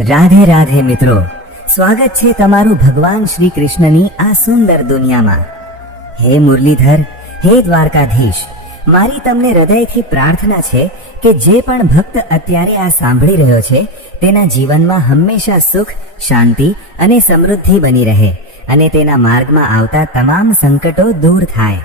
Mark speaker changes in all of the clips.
Speaker 1: રાધે રાધે મિત્રો, સ્વાગત છે તમારું ભગવાન શ્રી કૃષ્ણની આ સુંદર દુનિયામાં. હે મુરલીધર, હે દ્વારકાધીશ, મારી તમને હૃદયથી પ્રાર્થના છે કે જે પણ ભક્ત અત્યારે આ સાંભળી રહ્યો છે, તેના જીવનમાં હંમેશા સુખ, શાંતિ અને સમૃદ્ધિ બની રહે અને તેના માર્ગમાં આવતા તમામ સંકટો દૂર થાય.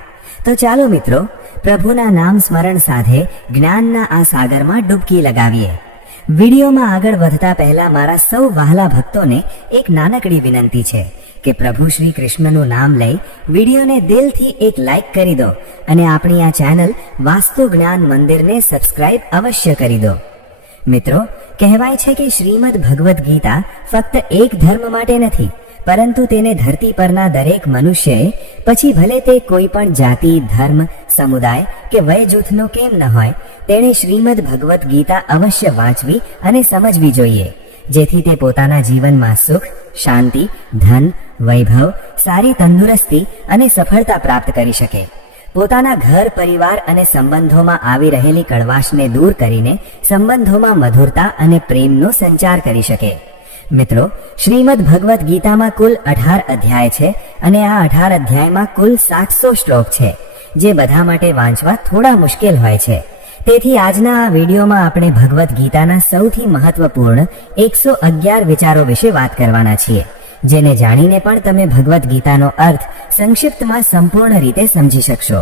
Speaker 1: તો ચાલો મિત્રો, પ્રભુના નામ સ્મરણ સાથે જ્ઞાનના આ સાગરમાં ડૂબકી લગાવીએ. વિડીયોમાં આગળ વધતા પહેલા મારા સૌ વહાલા ભક્તોને એક નાનકડી વિનંતી છે કે પ્રભુ શ્રી કૃષ્ણનું નામ લઈ વિડીયોને દિલથી એક લાઈક કરી દો અને આપણી આ ચેનલ વાસ્તુ જ્ઞાન મંદિરને સબસ્ક્રાઇબ અવશ્ય કરી દો. મિત્રો, કહેવાય છે કે શ્રીમદ ભગવદ્ ગીતા ફક્ત એક ધર્મ માટે નથી પરંતુ તેને ધરતી પરના દરેક મનુષ્યએ પછી ભલે તે કોઈ પણ જાતિ, ધર્મ, સમુદાય કે વય જૂથનો કેમ ન હોય, તેણે શ્રીમદ ભગવદ્ ગીતા અવશ્ય વાંચવી અને સમજવી જોઈએ, જેથી તે પોતાના જીવનમાં સુખ, શાંતિ, ધન, વૈભવ, સારી તંદુરસ્તી અને સફળતા પ્રાપ્ત કરી શકે. પોતાના ઘર, પરિવાર અને સંબંધોમાં આવી રહેલી કડવાશને દૂર કરીને સંબંધોમાં મધુરતા અને પ્રેમનો સંચાર કરી શકે. મિત્રો, શ્રીમદ ભગવદ્ ગીતામાં કુલ અઢાર અધ્યાય છે અને આ અઢાર અધ્યાયમાં કુલ સાતસો શ્લોક છે, જે બધા માટે વાંચવા થોડા મુશ્કેલ હોય છે. તેથી આજના આ વિડીયોમાં આપણે ભગવદ્ ગીતાના સૌથી મહત્વપૂર્ણ એકસો અગિયાર વિચારો વિશે વાત કરવાના છીએ, જેને જાણીને પણ તમે ભગવદ્ ગીતાનો અર્થ સંક્ષિપ્તમાં સંપૂર્ણ રીતે સમજી શકશો.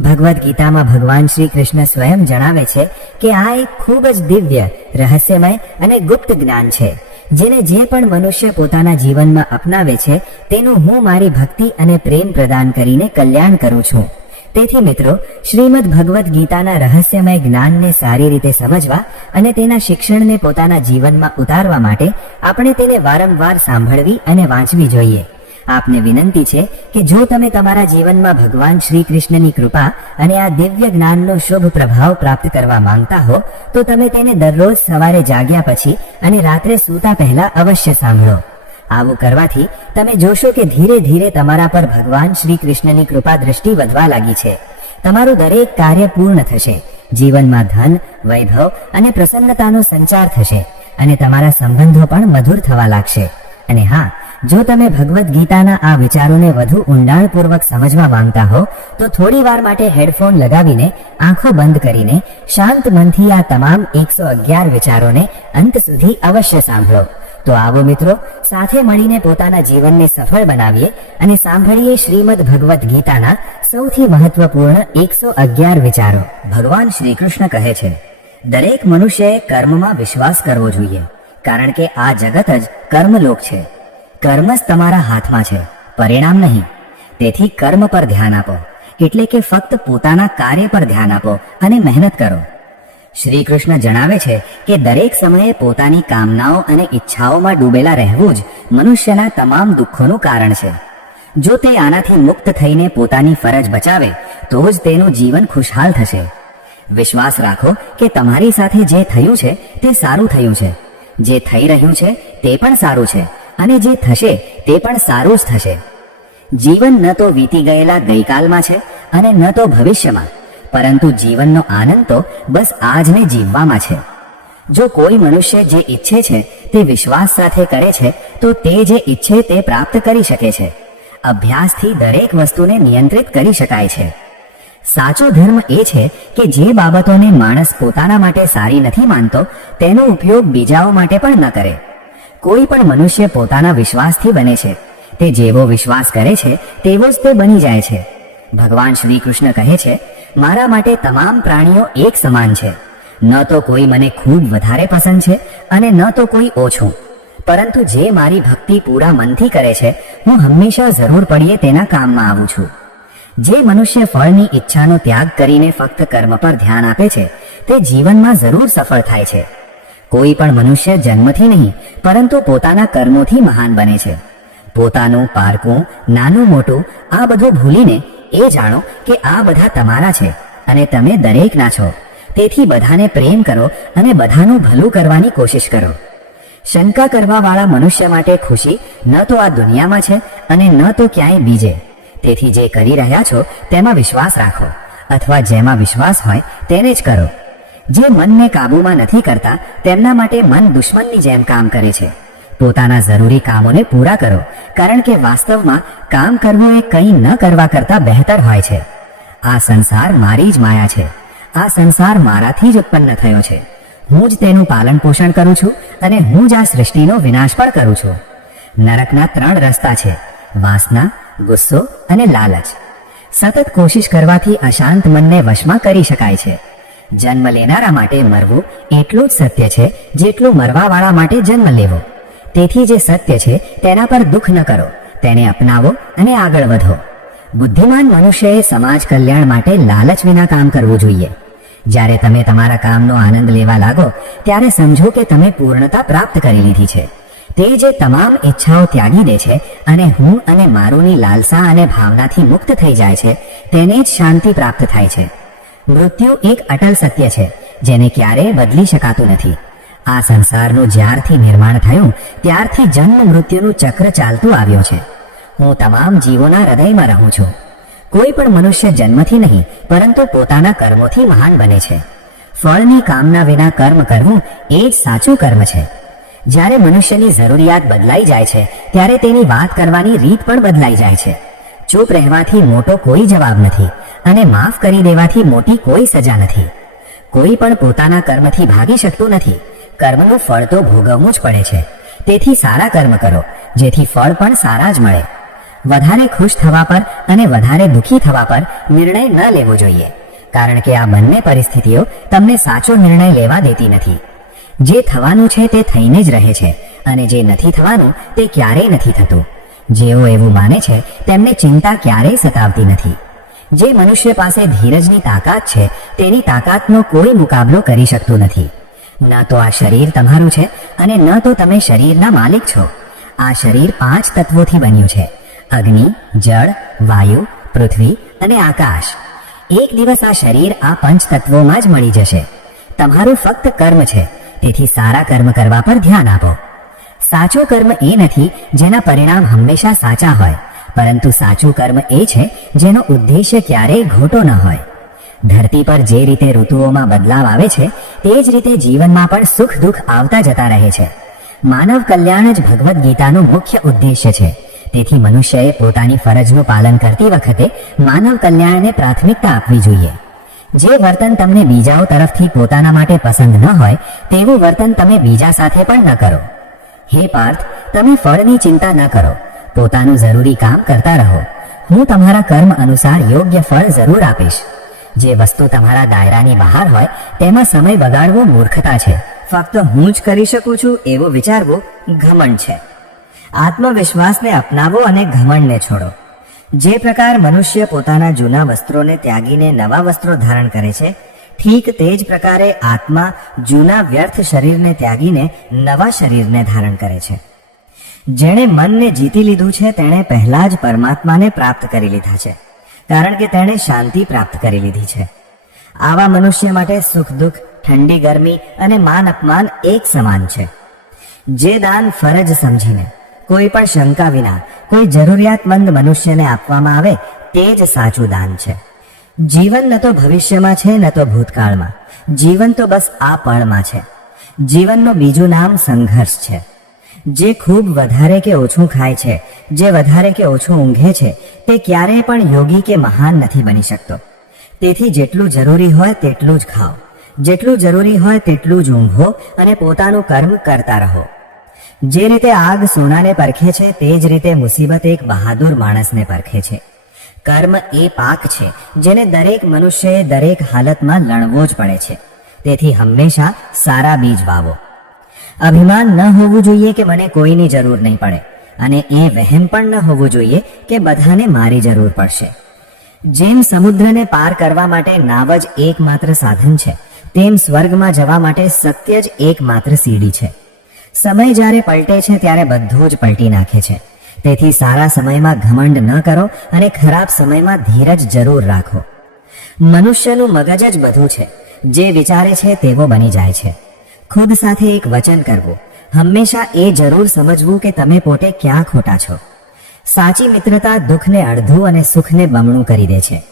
Speaker 1: ભગવદ્ ગીતામાં ભગવાન શ્રી કૃષ્ણ સ્વયં જણાવે છે કે આ એક ખૂબ જ દિવ્ય, રહસ્યમય અને ગુપ્ત જ્ઞાન છે. જેને જે પણ મનુષ્ય પોતાના જીવનમાં અપનાવે છે, તેનું હું મારી ભક્તિ અને પ્રેમ પ્રદાન કરીને કલ્યાણ કરું છું. તેથી મિત્રો, શ્રીમદ ભગવદ્ ગીતાના રહસ્યમય જ્ઞાનને સારી રીતે સમજવા અને તેના શિક્ષણને પોતાના જીવનમાં ઉતારવા માટે આપણે તેને વારંવાર સાંભળવી અને વાંચવી જોઈએ. આપને વિનંતી છે કે જો તમે તમારા જીવનમાં ભગવાન શ્રી કૃષ્ણની કૃપા અને આ દિવ્ય જ્ઞાનનો શુભ પ્રભાવ પ્રાપ્ત કરવા માંગતા હો, તો તમે તેને દરરોજ સવારે જાગ્યા પછી અને રાત્રે સૂતા પહેલા અવશ્ય સાંભળો. આવું કરવાથી તમે જોશો કે ધીરે ધીરે તમારા પર ભગવાન શ્રી કૃષ્ણની કૃપા દ્રષ્ટિ વધવા લાગી છે. તમારું દરેક કાર્ય પૂર્ણ થશે. જીવનમાં ધન, વૈભવ અને પ્રસન્નતાનો સંચાર થશે અને તમારા સંબંધો પણ મધુર થવા લાગશે. અને હા જો તમે ભગવદ્ ગીતાના આ વિચારોને વધુ ઊંડાણપૂર્વક સમજવા માંગતા હો, તો થોડી વાર માટે હેડફોન લગાવીને, આંખો બંધ કરીને, શાંત મનથી આ તમામ એકસો અગિયાર વિચારોને અંત સુધી અવશ્ય સાંભળો. તો આવો મિત્રો, સાથે મળીને પોતાના જીવનને સફળ બનાવીએ અને સાંભળીએ શ્રીમદ ભગવદ્ ગીતાના સૌથી મહત્વપૂર્ણ એકસો અગિયાર વિચારો. ભગવાન શ્રી કૃષ્ણ કહે છે, દરેક મનુષ્યએ કર્મમાં વિશ્વાસ કરવો જોઈએ, કારણ કે આ જગત જ કર્મલોક છે. કર્મ જ તમારા હાથમાં છે. પરિણામ નહીં. તેથી કર્મ પર ધ્યાન આપો. એટલે કે ફક્ત પોતાના કાર્ય પર ધ્યાન આપો અને મહેનત કરો. શ્રી કૃષ્ણ જણાવે છે કે દરેક સમયે પોતાની કામનાઓ અને ઈચ્છાઓમાં ડૂબેલા રહેવું જ મનુષ્યના તમામ દુઃખોનું કારણ છે. જો તે આનાથી મુક્ત થઈને પોતાની ફરજ બચાવે, તો જ તેનું જીવન ખુશહાલ થશે. વિશ્વાસ રાખો કે તમારી સાથે જે થયું છે તે સારું થયું છે. જે થઈ રહ્યું છે તે પણ સારું છે. અને જે થશે તે પણ સારું જ થશે. જીવન ન તો વીતી ગયેલા ગઈકાલમાં છે અને ન તો ભવિષ્યમાં. પરંતુ જીવનનો આનંદ તો બસ આજને જીવવામાં છે. જો કોઈ મનુષ્ય જે ઈચ્છે છે તે વિશ્વાસ સાથે કરે છે, તો તે જે ઈચ્છે તે પ્રાપ્ત કરી શકે છે. અભ્યાસથી દરેક વસ્તુને નિયંત્રિત કરી શકાય છે. સાચો ધર્મ એ છે કે જે બાબતોને માણસ પોતાના માટે સારી નથી માનતો, તેનો ઉપયોગ બીજાઓ માટે પણ ન કરે. કોઈ પણ મનુષ્ય પોતાના વિશ્વાસથી બને છે. તે જેવો વિશ્વાસ કરે છે, તેવો જ તે બની જાય છે. ભગવાન શ્રી કૃષ્ણ કહે છે, મારા માટે તમામ પ્રાણીઓ એક સમાન છે. ન તો કોઈ મને ખૂબ વધારે પસંદ છે અને ન તો કોઈ ઓછું. પરંતુ જે મારી ભક્તિ પૂરા મનથી કરે છે, હું હંમેશા જરૂર પડીએ તેના કામમાં આવું છું. જે મનુષ્ય ફળની ઈચ્છાનો ત્યાગ કરીને ફક્ત કર્મ પર ધ્યાન આપે છે, તે જીવનમાં જરૂર સફળ થાય છે. કોઈ પણ મનુષ્ય જન્મથી નહીં, પરંતુ પોતાના કર્મોથી મહાન બને છે. પોતાનું, પારકું, નાનું, મોટું, આ બધું ભૂલીને એ જાણો કે આ બધા તમારા છે અને તમે દરેકના છો. તેથી બધાને પ્રેમ કરો અને બધાનું ભલું કરવાની કોશિશ કરો. શંકા કરવાવાળા મનુષ્ય માટે ખુશી ન તો આ દુનિયામાં છે અને ન તો ક્યાંય બીજે. તેથી જે કરી રહ્યા છો તેમાં વિશ્વાસ રાખો, અથવા જેમાં વિશ્વાસ હોય તેને જ કરો. જે મનને કાબૂમાં નથી કરતા, તેમના માટે મન દુશ્મનની જેમ કામ કરે છે. પોતાના જરૂરી કામોને પૂરા કરો, કારણ કે વાસ્તવમાં કામ કરવું એ કંઈ ન કરવા કરતા બહેતર હોય છે. આ સંસાર મારી જ માયા છે. આ સંસાર મારાથી જ ઉત્પન્ન થયો છે. હું જ તેનું પાલન પોષણ કરું છું અને હું જ આ સૃષ્ટિનો વિનાશ પણ કરું છું. નરકના ત્રણ રસ્તા છે, વાસના, ગુસ્સો અને લાલચ. સતત કોશિશ કરવાથી અશાંત મનને વશમાં કરી શકાય છે. જન્મ લેનારા માટે મરવું એટલું જ સત્ય છે, જેટલું મરવાવાળા માટે જન્મ લેવો. તેથી જે સત્ય છે, તેના પર દુઃખ ન કરો. તેને અપનાવો અને આગળ વધો. બુદ્ધિમાન મનુષ્યએ સમાજ કલ્યાણ માટે લાલચ વિના કામ કરવું જોઈએ. જ્યારે તમે તમારા કામનો આનંદ લેવા લાગો, ત્યારે સમજો કે તમે પૂર્ણતા પ્રાપ્ત કરી લીધી છે. તે જે તમામ ઈચ્છાઓ ત્યાગી દે છે અને હું અને મારુંની લાલસા અને ભાવનાથી મુક્ત થઈ જાય છે, તેને જ શાંતિ પ્રાપ્ત થાય છે. મૃત્યુ એક અટલ સત્ય છે, જેને ક્યારેય બદલી શકાતું નથી. આ સંસારનું જ્યારથી નિર્માણ થયું, ત્યારથી જન્મ મૃત્યુનું ચક્ર ચાલતું આવ્યો છે. હું તમામ જીવોના હૃદયમાં રહું છું. કોઈ પણ મનુષ્ય જન્મથી નહીં, પરંતુ પોતાના કર્મોથી મહાન બને છે. ફળની કામના વિના કર્મ કરવું એ જ સાચું કર્મ છે. જ્યારે મનુષ્યની જરૂરિયાત બદલાઈ જાય છે, ત્યારે તેની વાત કરવાની રીત પણ બદલાઈ જાય છે. ચૂપ રહેવાથી મોટો કોઈ જવાબ નથી. અને માફ કરી દેવાથી મોટી કોઈ સજા નથી. કોઈ પણ પોતાના કર્મથી ભાગી શકતું નથી. કર્મનું ફળ તો ભોગવવું જ પડે છે. તેથી સારા કર્મ કરો, જેથી ફળ પણ સારા જ મળે. વધારે ખુશ થવા પર અને વધારે દુઃખી થવા પર નિર્ણય ન લેવો જોઈએ. કારણ કે આ બંને પરિસ્થિતિઓ તમને સાચો નિર્ણય લેવા દેતી નથી. જે થવાનું છે તે થઈને જ રહે છે અને જે નથી થવાનું તે ક્યારેય નથી થતું. જેઓ એવું માને છે, તેમને ચિંતા ક્યારેય સતાવતી નથી. જે મનુષ્ય પાસે ધીરજની તાકાત છે, તેની તાકાતનો કોઈ મુકાબલો કરી શકતું નથી. ન તો આ શરીર તમારું છે અને ન તો તમે શરીરના માલિક છો. આ શરીર પાંચ તત્વોથી બન્યું છે. અગ્નિ, જળ, વાયુ, પૃથ્વી અને આકાશ. એક દિવસ આ શરીર આ પંચ તત્વોમાં જ મળી જશે. તમારું ફક્ત કર્મ છે, તેથી સારા કર્મ કરવા પર ધ્યાન આપો. સાચો કર્મ એ નથી જેના પરિણામ હંમેશા સાચા હોય. પરંતુ સાચું કર્મ એ છે, જેનો ઉદ્દેશ્ય ક્યારેય ખોટો ન હોય. ધરતી પર જે રીતે ઋતુઓમાં બદલાવ આવે છે, તે જ રીતે જીવનમાં પણ સુખ દુઃખ આવતા જતા રહે છે. માનવ કલ્યાણ જ ભગવદ્ ગીતાનું મુખ્ય ઉદ્દેશ્ય છે. તેથી મનુષ્યએ પોતાની ફરજનું પાલન કરતી વખતે માનવ કલ્યાણને પ્રાથમિકતા આપવી જોઈએ. જે વર્તન તમને બીજાઓ તરફથી પોતાના માટે પસંદ ન હોય, તેવું વર્તન તમે બીજા સાથે પણ ન કરો. હે પાર્થ, તમે ફળની ચિંતા ન કરો. પોતાનું જરૂરી કામ કરતા રહો. હું તમારા કર્મ અનુસાર યોગ્ય ફળ જરૂર આપીશ. જે વસ્તુ તમારા દાયરાની બહાર હોય, તેમાં સમય બગાડવો મૂર્ખતા છે. ફક્ત હું જ કરી શકું છું એવો વિચારવો ઘમંડ છે. આત્મવિશ્વાસને અપનાવો અને ઘમંડને છોડો. જે પ્રકાર મનુષ્ય પોતાના જૂના વસ્ત્રોને ત્યાગીને નવા વસ્ત્રો ધારણ કરે છે, ઠીક તે જ પ્રકારે આત્મા જૂના વ્યર્થ શરીરને ત્યાગીને નવા શરીરને ધારણ કરે છે. જેણે મનને જીતી લીધું છે, તેણે પહેલા જ પરમાત્માને પ્રાપ્ત કરી લીધા છે. કારણ કે તેણે શાંતિ પ્રાપ્ત કરી લીધી છે. આવા મનુષ્ય માટે સુખ, દુઃખ, ઠંડી, ગરમી અને માન અપમાન એક સમાન છે. જે દાન ફરજ સમજીને, કોઈ પણ શંકા વિના, કોઈ જરૂરિયાતમંદ મનુષ્યને આપવામાં આવે, તે જ સાચું દાન છે. જીવન ન તો ભવિષ્યમાં છે, ન તો ભૂતકાળમાં. જીવન તો બસ આ પળમાં છે. જીવનનું બીજું નામ સંઘર્ષ છે. જે ખૂબ વધારે કે ઓછું ખાય છે, જે વધારે કે ઓછું ઊંઘે છે, તે ક્યારેય પણ યોગી કે મહાન નથી બની શકતો. તેથી જેટલું જરૂરી હોય તેટલું જ ખાઓ. જેટલું જરૂરી હોય તેટલું જ ઊંઘો અને પોતાનું કર્મ કરતા રહો. જે રીતે આગ સોનાને પરખે છે, તે જ રીતે મુસીબત એક બહાદુર માણસને પરખે છે. કર્મ એ પાક છે, જેને દરેક મનુષ્યએ દરેક હાલતમાં લણવો જ પડે છે. તેથી હંમેશા સારા બીજ વાવો. અભિમાન ન હોવું જોઈએ કે મને કોઈની જરૂર નહીં પડે. અને એ વહેમ પણ ન હોવું જોઈએ કે બધાને મારી જરૂર પડશે. જેમ સમુદ્રને પાર કરવા માટે નાવ જ એકમાત્ર સાધન છે, તેમ સ્વર્ગમાં જવા માટે સત્ય જ એકમાત્ર સીડી છે. સમય જ્યારે પલટે છે ત્યારે બધું જ પલટી નાખે છે. તેથી સારા સમયમાં ઘમંડ ન કરો અને ખરાબ સમયમાં ધીરજ જરૂર રાખો. મનુષ્યનું મગજ જ બધું છે. જે વિચારે છે તેવો બની જાય છે. ખુદ સાથે એક વચન કરવું. હંમેશા એ જરૂર સમજવું કે તમે પોતે ક્યાં ખોટા છો. સાચી મિત્રતા દુઃખને અડધું અને સુખને બમણું કરી દે છે.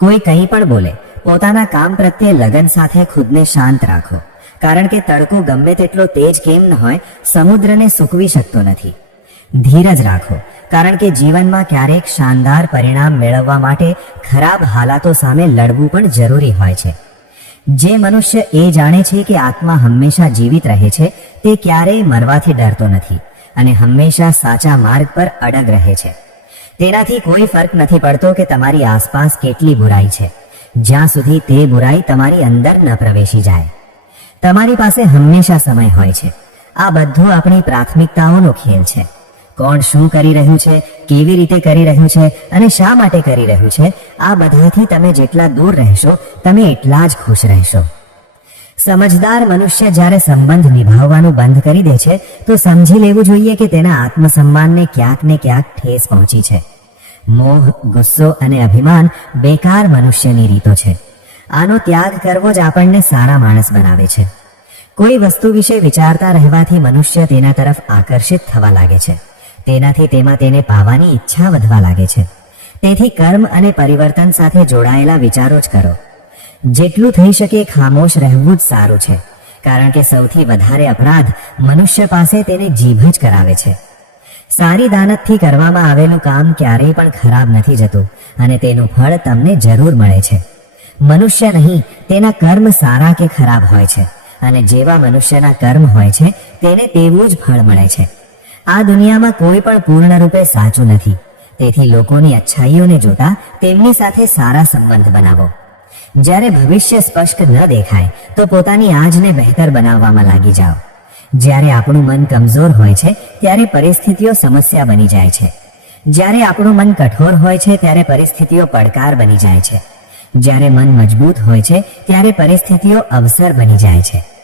Speaker 1: કોઈ કંઈ પણ બોલે, પોતાના કામ પ્રત્યે લગન સાથે ખુદને શાંત રાખો. કારણ કે તડકો ગમે તેટલો તેજ કેમ ન હોય, સમુદ્રને સૂકવી શકતો નથી. ધીરજ રાખો, કારણ કે જીવનમાં ક્યારેક શાનદાર પરિણામ મેળવવા માટે ખરાબ હાલાતો સામે લડવું પણ જરૂરી હોય છે. જે મનુષ્ય એ જાણે છે કે આત્મા હંમેશા જીવિત રહે છે, તે ક્યારેય મરવાથી ડરતો નથી અને હંમેશા સાચા માર્ગ પર અડગ રહે છે. તેનાથી કોઈ ફરક નથી પડતો કે તમારી આસપાસ કેટલી બુરાઈ છે. જ્યાં સુધી તે બુરાઈ તમારી અંદર ન પ્રવેશી જાય. તમારી પાસે હંમેશા સમય હોય છે. આ બધું આપણી પ્રાથમિકતાઓનો ખેલ છે. કોણ શું કરી રહ્યું છે, કેવી રીતે કરી રહ્યું છે અને શા માટે કરી રહ્યું છે, આ બધાથી તમે જેટલા દૂર રહેશો, તમે એટલા જ ખુશ રહેશો. સમજદાર મનુષ્ય જ્યારે સંબંધ નિભાવવાનું બંધ કરી દે છે, તો સમજી લેવું જોઈએ કે તેના આત્મસન્માનને ક્યાંક ને ક્યાંક ઠેસ પહોંચી છે. મોહ, ગુસ્સો અને અભિમાન બેકાર મનુષ્યની રીતો છે. આનો ત્યાગ કરવો જ આપણને સારા માણસ બનાવે છે. કોઈ વસ્તુ વિશે વિચારતા રહેવાથી મનુષ્ય તેના તરફ આકર્ષિત થવા લાગે છે. તેનાથી તેમાં તેને પાવાની ઈચ્છા વધવા લાગે છે. તેથી કર્મ અને પરિવર્તન સાથે જોડાયેલા વિચારો જ કરો. જેટલું થઈ શકે ખામોશ રહેવું જ સારું છે, કારણ કે સૌથી વધારે અપરાધ મનુષ્ય પાસે તેને જીભ જ કરાવે છે. સારી દાનતથી કરવામાં આવેલું કામ ક્યારેય પણ ખરાબ નથી જતું અને તેનું ફળ તમને જરૂર મળે છે. મનુષ્ય નહીં, તેના કર્મ સારા કે ખરાબ હોય છે અને જેવા મનુષ્યના કર્મ હોય છે, તેને તેવું જ ફળ મળે છે. આ દુનિયામાં કોઈ પણ પૂર્ણ રૂપે સાચું નથી. તેથી લોકોની અચ્છાઈઓને જોતા તેમની સાથે સારા સંબંધ બનાવો. જ્યારે ભવિષ્ય સ્પષ્ટ ન દેખાય, તો પોતાની આજને બહેતર બનાવવામાં લાગી જાઓ. જ્યારે આપણું મન કમજોર હોય છે, ત્યારે પરિસ્થિતિઓ સમસ્યા બની જાય છે. જ્યારે આપણું મન કઠોર હોય છે, ત્યારે પરિસ્થિતિઓ પડકાર બની જાય છે. જ્યારે મન મજબૂત હોય છે, ત્યારે પરિસ્થિતિઓ અવસર બની જાય છે.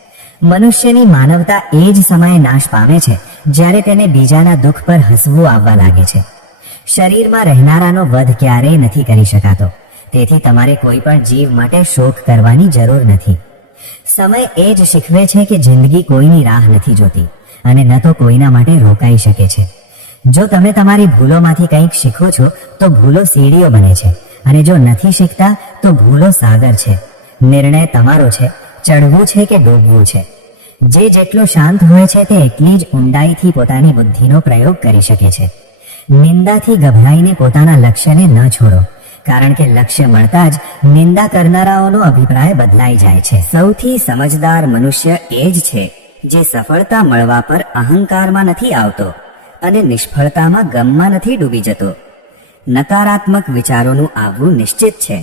Speaker 1: મનુષ્યની માનવતા એ જ સમયે નાશ પામે છે, જ્યારે તેને બીજાના દુઃખ પર હસવું આવવા લાગે છે. શરીરમાં રહેનારાનો વધ ક્યારેય નથી કરી શકાતો. તેથી તમારે કોઈ પણ જીવ માટે શોક કરવાની જરૂર નથી. સમય એ જ શીખવે છે કે જિંદગી કોઈની રાહ નથી જોતી અને ન તો કોઈના માટે રોકાઈ શકે છે. જો તમે તમારી ભૂલોમાંથી કંઈક શીખો છો, તો ભૂલો સીડીઓ બને છે અને જો નથી શીખતા, તો ભૂલો સાગર છે. નિર્ણય તમારો છે ચડવું છે કે ડૂબવું છે? જે જેટલો શાંત હોય છે તે એટલી જ ઊંડાઈથી પોતાની બુદ્ધિનો પ્રયોગ કરી શકે છે. નિંદાથી ગભરાઈને પોતાના લક્ષ્યને ન છોડો, કારણ કે લક્ષ્ય મળતા જ નિંદા કરનારાઓનો અભિપ્રાય બદલાઈ જાય છે. સૌથી સમજદાર મનુષ્ય એ જ છે જે સફળતા મળવા પર અહંકારમાં નથી આવતો અને નિષ્ફળતામાં ગમમાં નથી ડૂબી જતો. નકારાત્મક વિચારોનું આવવું નિશ્ચિત છે,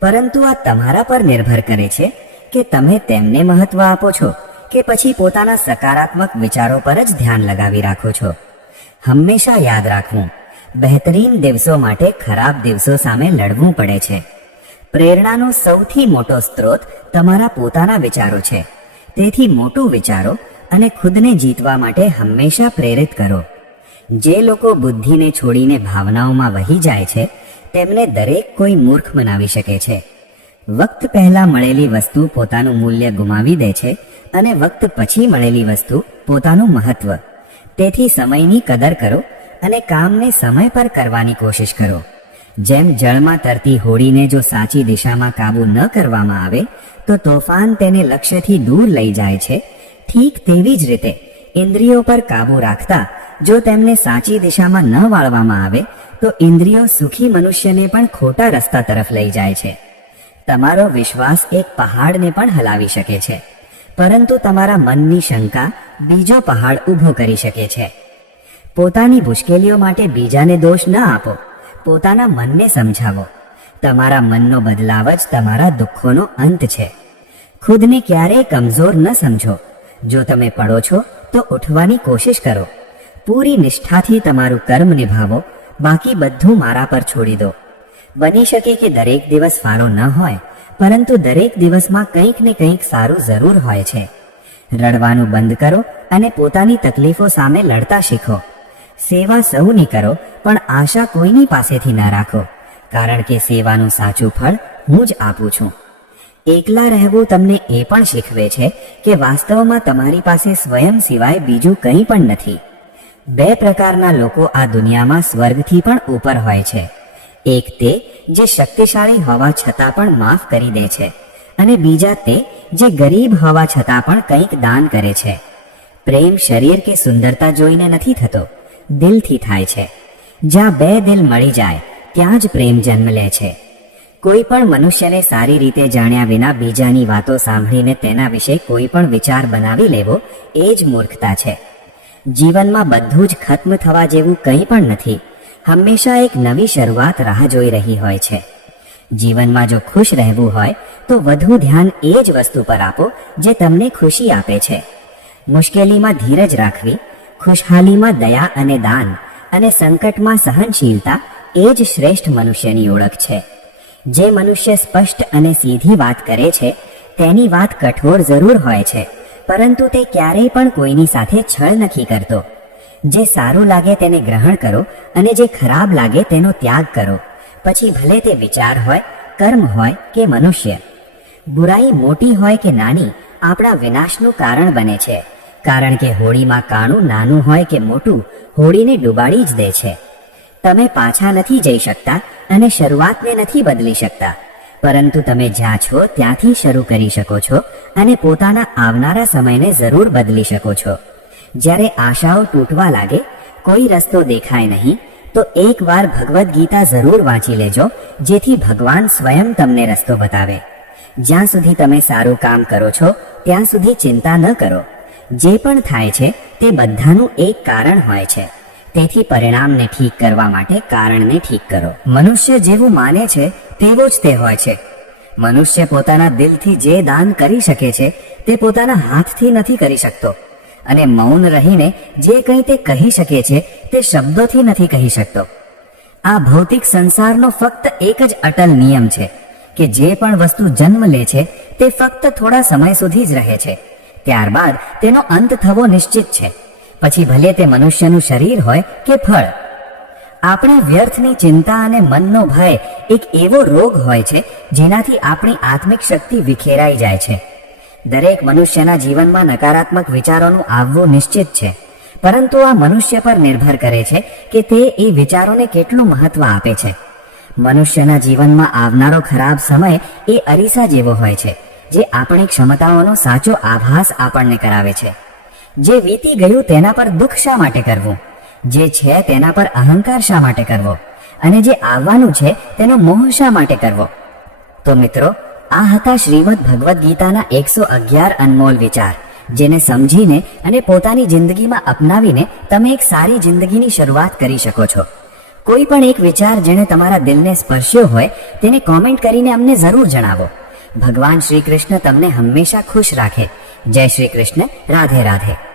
Speaker 1: પરંતુ આ તમારા પર નિર્ભર કરે છે કે તમે તેમને મહત્વ આપો છો કે પછી પોતાના સકારાત્મક વિચારો પર જ ધ્યાન લગાવી રાખો છો? હંમેશા યાદ રાખવું. બહેતરીન દિવસો માટે ખરાબ દિવસો સામે લડવું પડે છે. પ્રેરણાનો સૌથી મોટો સ્ત્રોત તમારા પોતાના વિચારો છે. તેથી મોટું વિચારો અને ખુદને જીતવા માટે હંમેશા પ્રેરિત કરો. જે લોકો બુદ્ધિને છોડીને ભાવનાઓમાં વહી જાય છે, તેમને દરેક કોઈ મૂર્ખ બનાવી શકે છે. વક્ત પહેલા મળેલી વસ્તુ પોતાનું મૂલ્ય ગુમાવી દે છે અને વક્ત પછી મળેલી વસ્તુ પોતાનું મહત્વ. તેથી સમયની કદર કરો અને કામને સમય પર કરવાની કોશિશ કરો. જેમ જળમાં તરતી હોડીને જો સાચી દિશામાં કાબુ ન કરવામાં આવે, તો તોફાન તેને લક્ષ્યથી દૂર લઈ જાય છે. ઠીક તેવી જ રીતે ઇન્દ્રિયો પર કાબુ રાખતા જો તેમને સાચી દિશામાં ન વાળવામાં આવે, તો ઇન્દ્રિયો સુખી મનુષ્યને પણ ખોટા રસ્તા તરફ લઈ જાય છે. તમારો વિશ્વાસ એક પહાડને પણ હલાવી શકે છે. પરંતુ તમારા મનની શંકા બીજો પહાડ ઊભો કરી શકે છે. પોતાની મુશ્કેલીઓ માટે બીજાને દોષ ન આપો. પોતાના મનને સમજાવો. તમારા મનનો બદલાવ જ તમારા દુઃખોનો અંત છે. ખુદને ક્યારેય કમજોર ન સમજો. જો તમે પડો છો, તો ઉઠવાની કોશિશ કરો. પૂરી નિષ્ઠાથી તમારું કર્મ નિભાવો. બાકી બધું મારા પર છોડી દો. બની શકે કે દરેક દિવસ સારો ન હોય, પરંતુ દરેક દિવસમાં કંઈક ને કંઈક સારું જરૂર હોય છે. રડવાનું બંધ કરો અને પોતાની તકલીફો સામે લડતા શીખો. સેવા સૌની કરો, પણ આશા કોઈની પાસેથી ન રાખો, કારણ કે સેવાનું સાચું ફળ હું જ આપું છું. એકલા રહેવું તમને એ પણ શીખવે છે કે વાસ્તવમાં તમારી પાસે સ્વયં સિવાય બીજું કંઈ પણ નથી. બે પ્રકારના લોકો આ દુનિયામાં સ્વર્ગથી પણ ઉપર હોય છે. એક તે જે શક્તિશાળી હોવા છતાં પણ માફ કરી દે છે અને બીજા તે જે ગરીબ હોવા છતાં પણ કંઈક દાન કરે છે. પ્રેમ શરીર કે સુંદરતા જોઈને નથી થતો, દિલથી થાય છે. જ્યાં બે દિલ મળી જાય, ત્યાં જ પ્રેમ જન્મ લે છે. કોઈ પણ મનુષ્યને સારી રીતે જાણ્યા વિના બીજાની વાતો સાંભળીને તેના વિશે કોઈ પણ વિચાર બનાવી લેવો, એ જ મૂર્ખતા છે. જીવનમાં બધું જ ખત્મ થવા જેવું કંઈ પણ નથી. હંમેશા એક નવી શરૂઆત રાહ જોઈ રહી હોય છે. જીવનમાં જો ખુશ રહેવું હોય, તો વધુ ધ્યાન એ જ વસ્તુ પર આપો જે તમને ખુશી આપે છે. મુશ્કેલીમાં ધીરજ રાખવી, ખુશહાલીમાં દયા અને દાન અને સંકટમાં સહનશીલતા એ જ શ્રેષ્ઠ મનુષ્યની ઓળખ છે. જે મનુષ્ય સ્પષ્ટ અને સીધી વાત કરે છે, તેની વાત કઠોર જરૂર હોય છે, પરંતુ તે ક્યારેય પણ કોઈની સાથે છળ નથી કરતો. જે સારું લાગે તેને ગ્રહણ કરો અને જે ખરાબ લાગે તેનો ત્યાગ કરો. પછી ભલે તે વિચાર હોય, કર્મ હોય કે મનુષ્ય. બુરાઈ મોટી હોય કે નાની, આપણા વિનાશનું કારણ બને છે. કારણ કે હોળીમાં કાણું નાનું હોય કે મોટું, હોળીને ડૂબાડી જ દે છે. તમે પાછા નથી જઈ શકતા અને શરૂઆતને નથી બદલી શકતા. પરંતુ તમે જ્યાં છો ત્યાંથી શરૂ કરી શકો છો અને પોતાના આવનારા સમયને જરૂર બદલી શકો છો. જ્યારે આશાઓ તૂટવા લાગે, કોઈ રસ્તો દેખાય નહીં, તો એકવાર ભગવદ્ ગીતા જરૂર વાંચી લેજો, જેથી ભગવાન સ્વયં તમને રસ્તો બતાવે. જ્યાં સુધી તમે સારું કામ કરો છો, ત્યાં સુધી ચિંતા ન કરો. જે પણ થાય છે, તે બધાનું એક કારણ હોય છે. તેથી પરિણામને ઠીક કરવા માટે કારણને ઠીક કરો. મનુષ્ય જેવું માને છે, તેવું જ તે હોય છે. મનુષ્ય પોતાના દિલથી જે દાન કરી શકે છે, તે પોતાના હાથથી નથી કરી શકતો. અને મૌન રહીને જે કંઈ તે કહી શકે છે, તે શબ્દોથી નથી કહી શકતો. આ ભૌતિક સંસારનો ફક્ત એક જ અટલ નિયમ છે કે જે પણ વસ્તુ જન્મ લે છે, તે ફક્ત થોડા સમય સુધી જ રહે છે. ત્યારબાદ તેનો અંત થવો નિશ્ચિત છે. પછી ભલે તે મનુષ્યનું શરીર હોય કે ફળ. આપણે વ્યર્થની ચિંતા અને મનનો ભય એક એવો રોગ હોય છે, જેનાથી આપણી આત્મિક શક્તિ વિખેરાઈ જાય છે. દરેક મનુષ્યના જીવનમાં નકારાત્મક વિચારોનું આવવું નિશ્ચિત છે. પરંતુ આ મનુષ્ય પર નિર્ભર કરે છે કે તે એ વિચારોને કેટલું મહત્વ આપે છે. મનુષ્યના જીવનમાં આવનારો ખરાબ સમય એ અરીસા જેવો હોય છે, જે આપણી ક્ષમતાઓનો સાચો આભાસ આપણને કરાવે છે. જે વીતી ગયું તેના પર દુઃખ શા માટે કરવું? જે છે તેના પર અહંકાર શા માટે કરવો? અને જે આવવાનું છે તેનો મોહ શા માટે કરવો? તો મિત્રો આ હતા શ્રીમદ ભગવદ્ ગીતાના એકસો અગિયાર અનમોલ વિચાર, જેને સમજીને અને પોતાની જિંદગીમાં અપનાવીને તમે એક સારી જિંદગીની શરૂઆત કરી શકો છો. કોઈ પણ એક વિચાર જેણે તમારા દિલને સ્પર્શ્યો હોય, તેને કોમેન્ટ કરીને અમને જરૂર જણાવો. ભગવાન શ્રી કૃષ્ણ તમને હંમેશા ખુશ રાખે. જય શ્રી કૃષ્ણ રાધે રાધે.